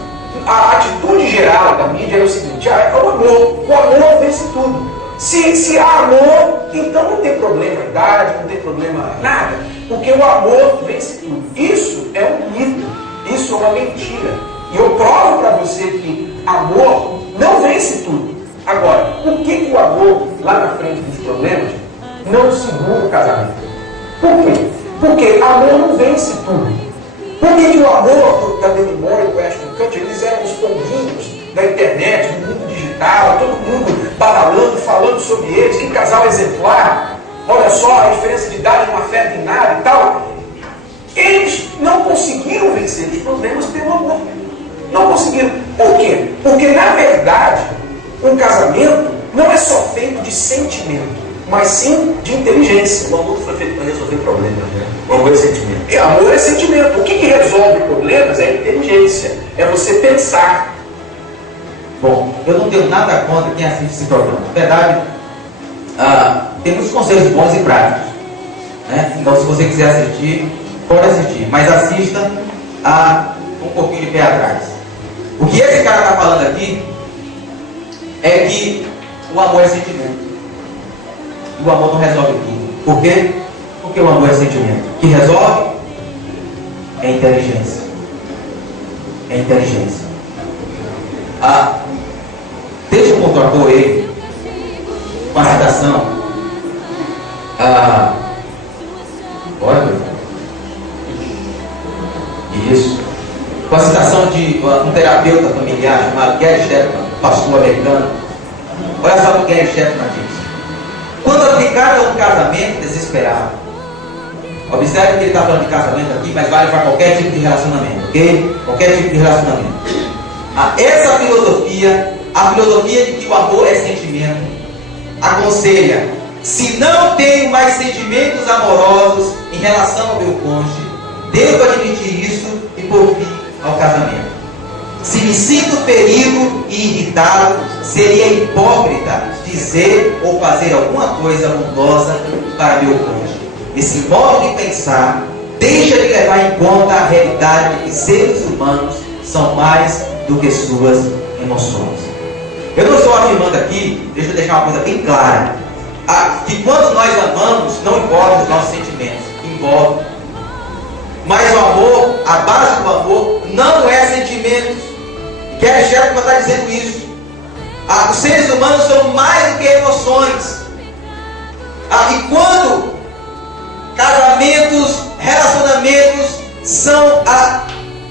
a atitude geral da mídia é o seguinte: é o amor vence tudo. Se há amor, então não tem problema a idade, não tem problema nada, porque o amor vence tudo. Isso é um mito, isso é uma mentira. E eu provo para você que amor não vence tudo. Agora, por que o amor, lá na frente dos problemas, não segura o casamento? Por quê? Porque amor não vence tudo. Por que o amor da Demi Moore e do Ashton Kutcher, eles eram os pombinhos da internet, do mundo digital, todo mundo badalando, falando sobre eles, que casal exemplar, olha só, a diferença de idade não afeta em nada e tal. Eles não conseguiram vencer os problemas pelo amor. Não conseguiram. Por quê? Porque, na verdade, um casamento não é só feito de sentimento, mas sim de inteligência. O amor foi feito para resolver problemas, né? O amor é sentimento. Amor é sentimento. O que resolve problemas é inteligência. É você pensar. Bom, eu não tenho nada contra quem assiste esse programa. Na verdade, tem muitos conselhos bons e práticos, né? Então, se você quiser assistir, pode assistir. Mas assista um pouquinho de pé atrás. O que esse cara está falando aqui é que o amor é sentimento. E o amor não resolve tudo. Por quê? Porque o amor é sentimento. O que resolve é inteligência. É inteligência. Deixa eu contrapor ele com a citação. Olha. Isso. Com a citação de um terapeuta familiar chamado Gary Chapman, pastor americano. Olha só o que Gary Chapman diz. Quando aplicado a um casamento desesperado, observe que ele está falando de casamento aqui, mas vale para qualquer tipo de relacionamento, ok? Qualquer tipo de relacionamento. Essa filosofia, a filosofia de que o amor é sentimento, aconselha: se não tenho mais sentimentos amorosos em relação ao meu cônjuge, devo admitir isso e pôr fim ao casamento. Se me sinto ferido e irritado, seria hipócrita dizer ou fazer alguma coisa bondosa para meu cônjuge. Esse modo de pensar deixa de levar em conta a realidade de que seres humanos são mais do que suas emoções. Eu não estou afirmando aqui, deixa eu deixar uma coisa bem clara, que quando nós amamos, não importa os nossos sentimentos, envolve. Mas o amor, a base do amor, não é sentimentos. Gary Chapman está dizendo isso. Os seres humanos são mais do que emoções. E quando casamentos, relacionamentos são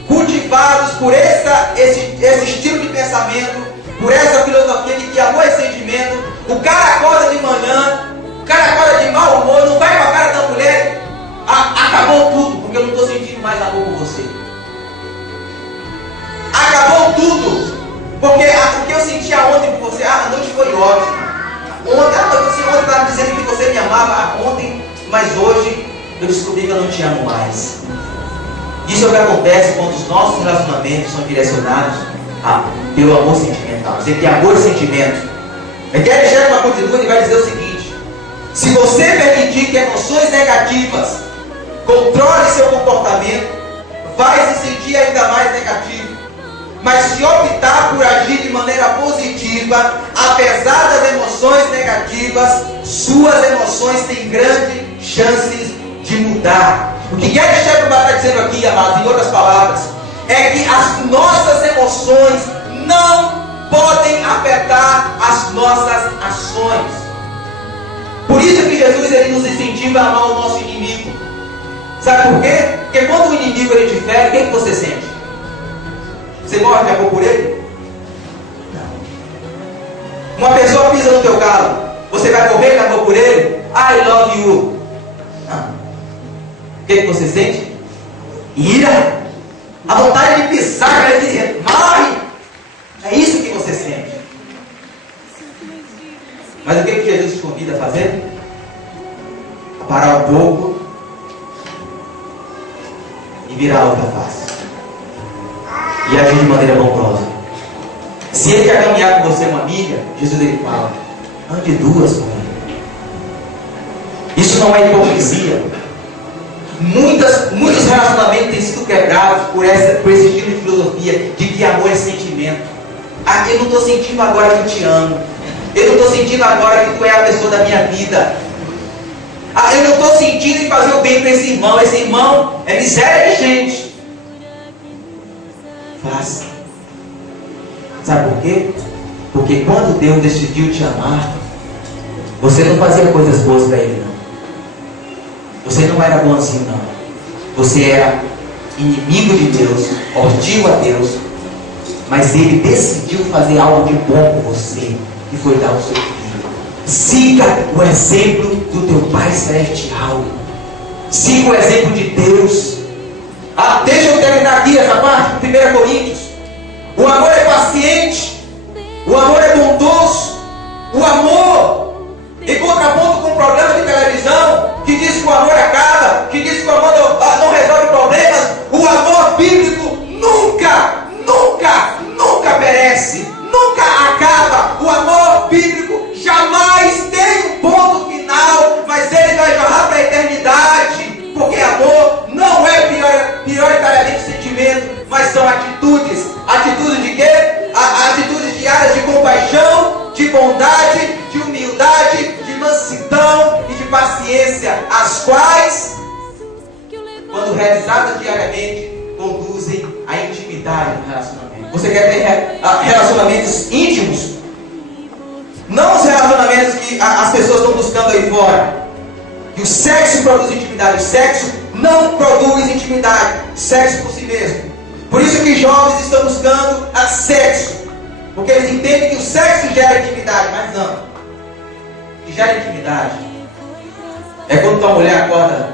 cultivados por esse estilo de pensamento, por essa filosofia de que amor é sentimento, o cara acorda de manhã, o cara acorda de mau humor, não vai com a cara da mulher, acabou tudo, porque eu não estou sentindo mais amor por você. Acabou tudo, porque o que eu sentia ontem por você, a noite foi ótima. Você ontem estava dizendo que você me amava ontem, mas hoje eu descobri que eu não te amo mais. Isso é o que acontece quando os nossos relacionamentos são direcionados pelo amor sentimental. Você tem amor e sentimento. Gary Chapman continua e vai dizer o seguinte: se você permitir permitir que emoções negativas controlem seu comportamento, vai se sentir ainda mais negativo. Mas se optar por agir de maneira positiva, apesar das emoções negativas, suas emoções têm grandes chances de mudar. O que Gary Chapman está dizendo aqui, amados, em outras palavras, é que as nossas emoções não podem afetar as nossas ações. Por isso que Jesus ele nos incentiva a amar o nosso inimigo. Sabe por quê? Porque quando o inimigo ele te fere, o que você sente? Você morre de amor por ele? Não. Uma pessoa pisa no teu carro, você vai morrer de amor por ele? I love you. Não. O que você sente? Ira. A vontade de pisar, de dizer, morre. É isso que você sente. Mas o que Jesus te convida a fazer? A parar um pouco e virar a outra face. E agir de maneira bondosa. Se ele quer caminhar com você uma milha, Jesus ele fala, ande duas com ele. Isso não é hipocrisia. Muitos relacionamentos têm sido quebrados por esse estilo de filosofia de que amor é sentimento. Ah, eu não estou sentindo agora que eu te amo. Eu não estou sentindo agora que tu é a pessoa da minha vida. Ah, eu não estou sentindo em fazer o bem para esse irmão. Esse irmão é miséria de gente. Faça. Sabe por quê? Porque quando Deus decidiu te amar, você não fazia coisas boas para Ele, não. Você não era bonzinho, não. Você era inimigo de Deus, hostil a Deus. Mas Ele decidiu fazer algo de bom por você, que foi dar o seu filho. Siga o exemplo do teu Pai Celestial. Siga o exemplo de Deus. Ah, deixa eu terminar aqui essa parte, 1 Coríntios. O amor é paciente. O amor é bondoso. O amor, em contraponto com o programa de televisão, que diz que o amor acaba, que diz que o amor não resolve problemas, o amor bíblico nunca perece, nunca acaba. O amor bíblico jamais tem um ponto final, mas ele vai jorrar para a eternidade, porque amor não é prioritariamente sentimento, mas são atitudes. Atitudes de quê? Atitudes diárias de compaixão, de bondade, de humildade, de mansidão e de paciência, as quais, quando realizadas diariamente, conduzem à intimidade no relacionamento. Você quer ter relacionamentos íntimos? Não os relacionamentos que as pessoas estão buscando aí fora. Que o sexo produz intimidade. O sexo não produz intimidade. Sexo por si mesmo. Por isso que jovens estão buscando sexo. Porque eles entendem que o sexo gera intimidade. Mas não. O que gera intimidade é quando tua mulher acorda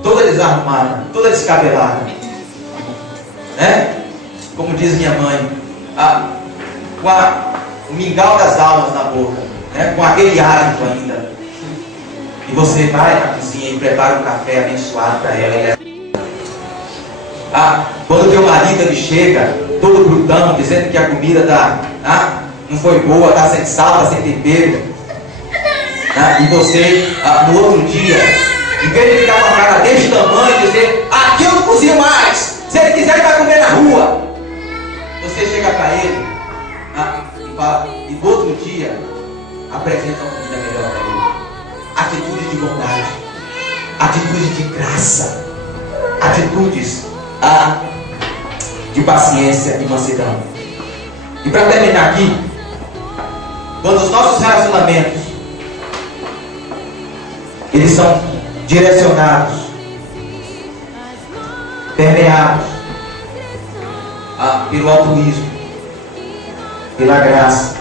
toda desarrumada, toda descabelada. Né? Como diz minha mãe, com o mingau das almas na boca, né? Com aquele hálito ainda. E você vai na cozinha e prepara um café abençoado para ela. Quando o teu marido ele chega, todo brutão, dizendo que a comida não foi boa, está sem sal, está sem tempero. E você, no outro dia, em vez de ficar com a cara desse tamanho e dizer, aqui eu não cozinho mais, se ele quiser ele vai comer na rua. Você chega para ele e fala, e no outro dia apresenta uma comida melhor para ele. Atitudes de bondade, atitudes de graça, atitudes de paciência e mansidão. E para terminar aqui, quando os nossos relacionamentos eles são direcionados, permeados pelo altruísmo, pela graça,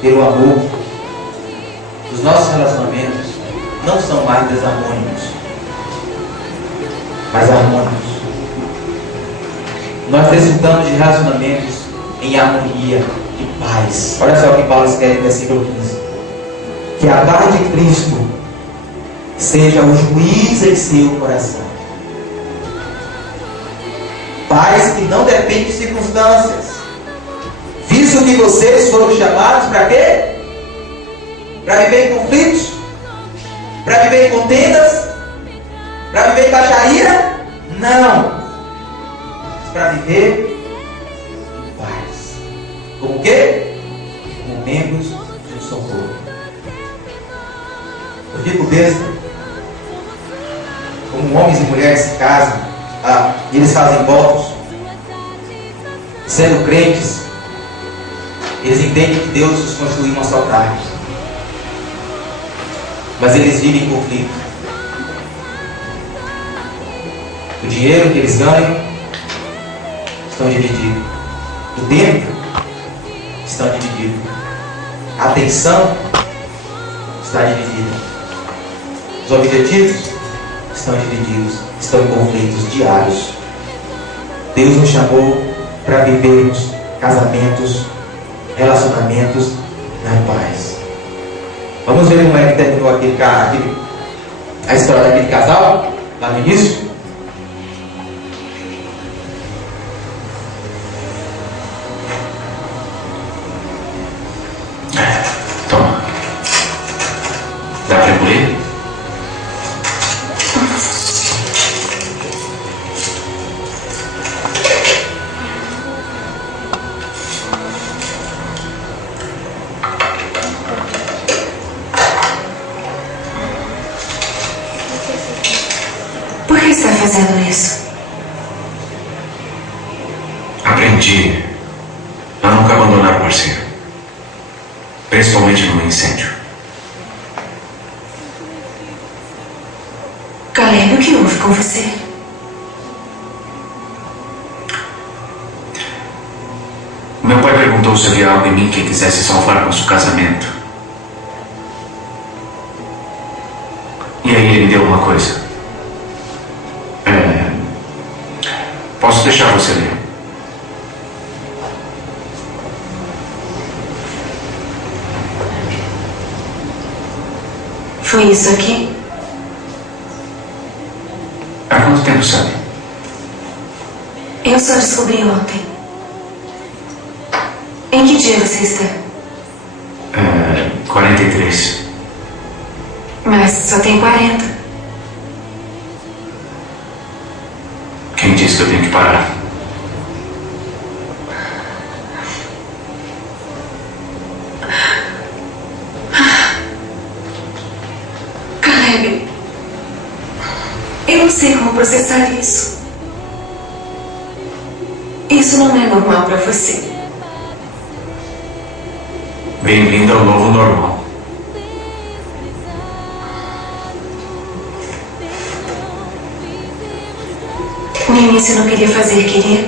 pelo amor, os nossos relacionamentos não são mais desarmônicos, mas harmônicos. Nós desfrutamos de relacionamentos em harmonia e paz. Olha só o que Paulo escreve no versículo 15. Que a paz de Cristo seja o juiz em seu coração. Paz que não depende de circunstâncias. Visto que vocês foram chamados para quê? Para viver em conflitos. Para viver em contendas? Para viver em baixaria? Não. Para viver em paz. Como o quê? Como membros de um só corpo. Eu fico besta. Como homens e mulheres se casam, e eles fazem votos, sendo crentes, eles entendem que Deus os construiu uma só carne. Mas eles vivem em conflito. O dinheiro que eles ganham estão divididos. O tempo estão divididos. A atenção está dividida. Os objetivos estão divididos. Estão em conflitos diários. Deus nos chamou para vivermos casamentos, relacionamentos na paz. Vamos ver como é que terminou a história daquele casal lá no início? Toma. Dá para engolir? Por que está fazendo isso? Aprendi a nunca abandonar o parceiro. Principalmente num incêndio. Caleb, o que houve com você? Meu pai perguntou se havia algo em mim que quisesse salvar nosso casamento. E aí ele me deu uma coisa. Posso deixar você ler? Foi isso aqui? Há quanto tempo sabe? Eu só descobri ontem. Em que dia você está? 43. Mas só tem 40. Quem disse que eu tenho que parar? Caleb, eu não sei como processar isso. Isso não é normal para você. Bem-vindo ao novo normal. No início eu não queria fazer, queria?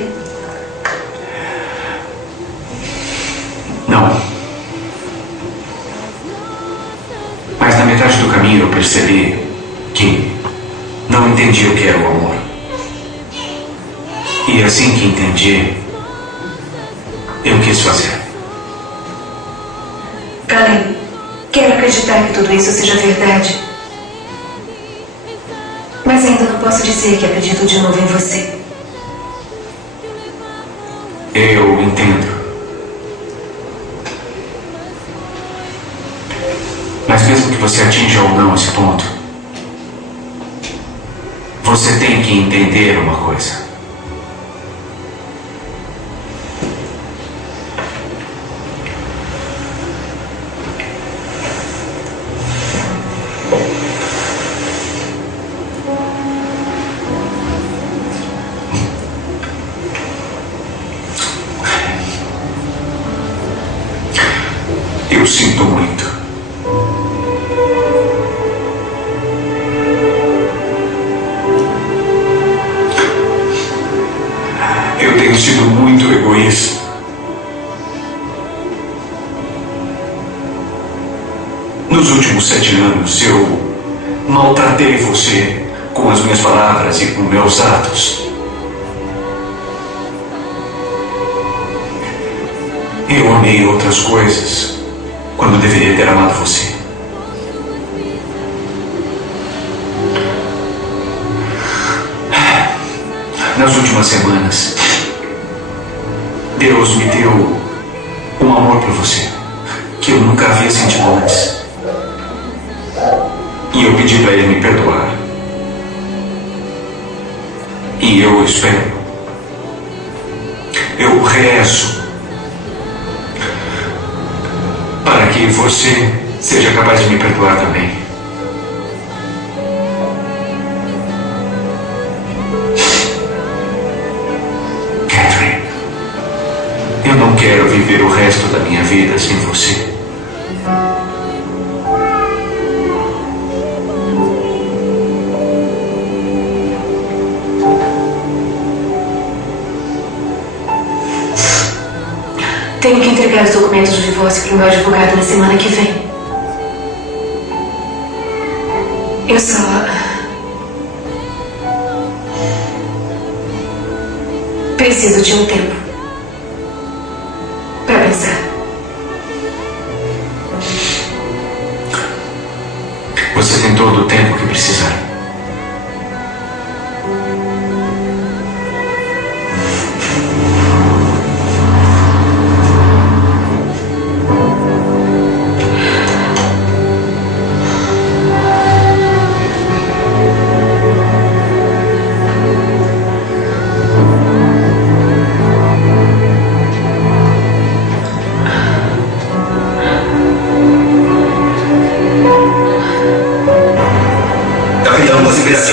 Não. Mas na metade do caminho eu percebi que não entendi o que era o amor. E assim que entendi, eu quis fazer. Caleb, quero acreditar que tudo isso seja verdade. Mas ainda não posso dizer que acredito de novo em você. Eu entendo. Mas mesmo que você atinja ou não esse ponto, você tem que entender uma coisa. Eu sinto muito. Eu tenho sido muito egoísta. Nos últimos 7 anos, eu maltratei você com as minhas palavras e com meus atos. Eu amei outras coisas quando deveria ter amado você. Nas últimas semanas, Deus me deu um amor por você que eu nunca havia sentido antes. E eu pedi para ele me perdoar. E eu espero. Eu rezo para que você seja capaz de me perdoar também. Catherine, eu não quero viver o resto da minha vida sem você. Tenho que entregar os documentos do divórcio para o meu advogado na semana que vem. Eu só... preciso de um tempo para pensar. Você tem todo o tempo que precisar.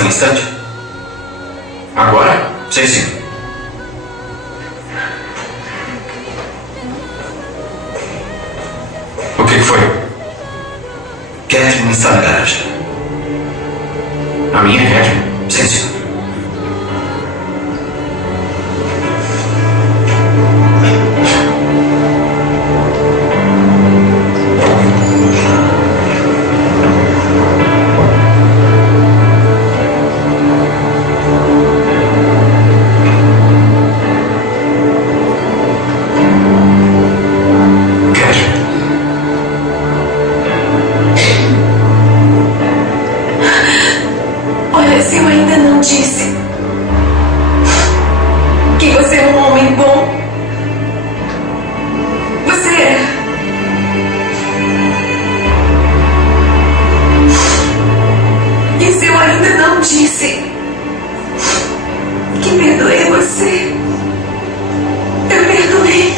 Um instante. Agora? Sim, sim. O que foi? Catherine está na garagem. A minha Catherine? Sim, senhor. Olha, se eu ainda não disse que você é um homem bom, você é. E se eu ainda não disse que perdoei você, eu perdoei.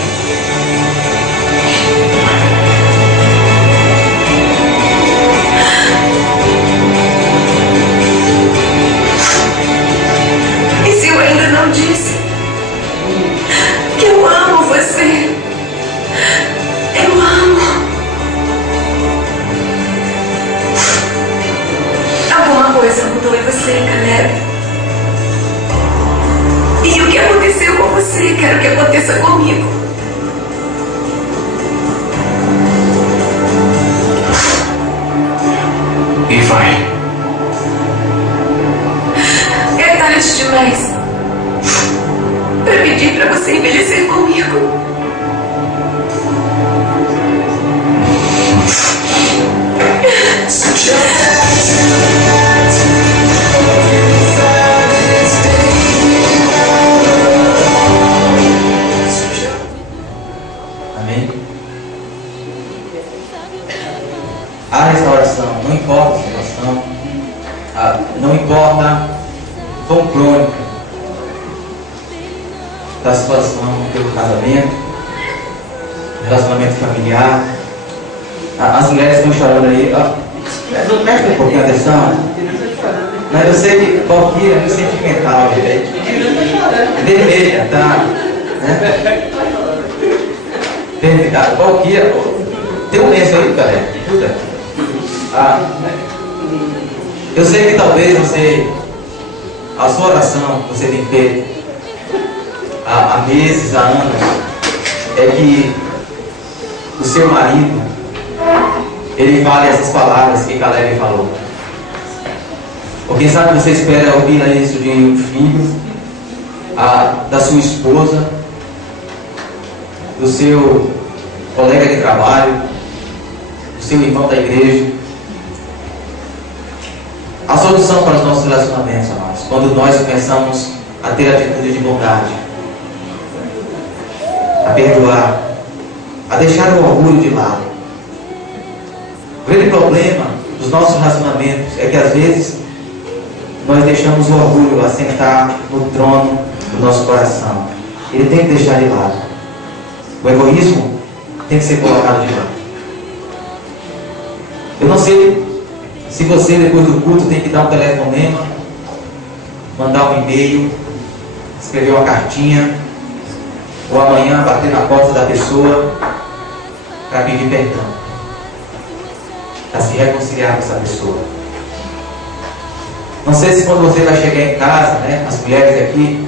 E se eu ainda não disse que eu amo você, eu amo. Alguma coisa mudou em você, Caleb. E o que aconteceu com você, quero que aconteça comigo. E vai. É tarde demais para pedir para você envelhecer comigo. Amém? A restauração, não importa a situação, não importa o quão crônica da situação do casamento, relacionamento familiar. As mulheres estão chorando aí. Presta um pouquinho atenção. Mas eu sei que qualquer é muito sentimental, vermelha, tá? Vermelha, qualquer. Tem um lenço aí, cara. Ajuda. Eu sei que talvez você, a sua oração que você tem feito há meses, há anos, é que o seu marido ele fale essas palavras que Caleb falou. Ou quem sabe você espera ouvir isso de um filho, da sua esposa, do seu colega de trabalho, do seu irmão da igreja. A solução para os nossos relacionamentos, amados, quando nós começamos a ter atitude de bondade, a perdoar, a deixar o orgulho de lado. O grande problema dos nossos relacionamentos é que às vezes nós deixamos o orgulho assentar no trono do nosso coração. Ele tem que deixar de lado. O egoísmo tem que ser colocado de lado. Eu não sei se você depois do culto tem que dar um telefonema, mandar um e-mail, escrever uma cartinha, ou amanhã bater na porta da pessoa para pedir perdão, para se reconciliar com essa pessoa. Não sei se quando você vai chegar em casa, né, as mulheres aqui,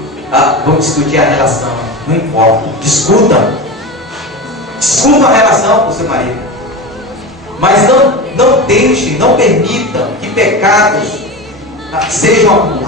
vão discutir a relação. Não importa. Discutam a relação com o seu marido. Mas não deixe, não permita que pecados sejam